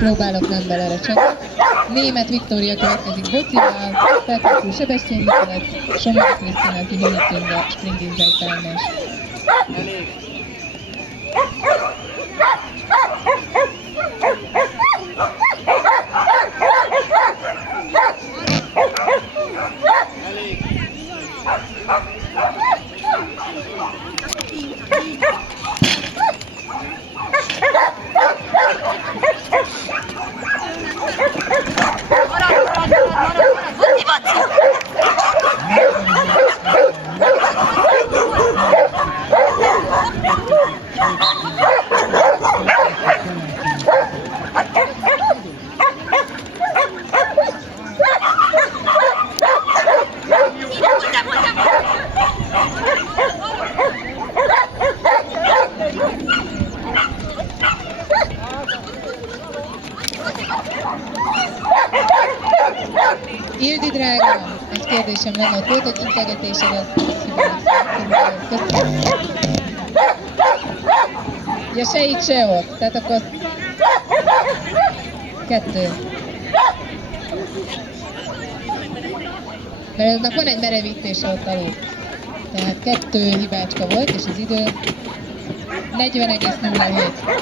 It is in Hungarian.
próbálok nem belerecsegni. Német Viktória következik bocival, felkészül Sebestyén Nikolett, Somogyi Krisztina, aki Miniting a Springinzai Tárnás. Ildi drága, egy kérdésem lenne, ott volt egy integetésed, azt köszönöm. Ja, se itt, se ott, tehát akkor 2. Mert annak van egy merevítése ott alul. Tehát 2 hibácska volt, és az idő 40,07.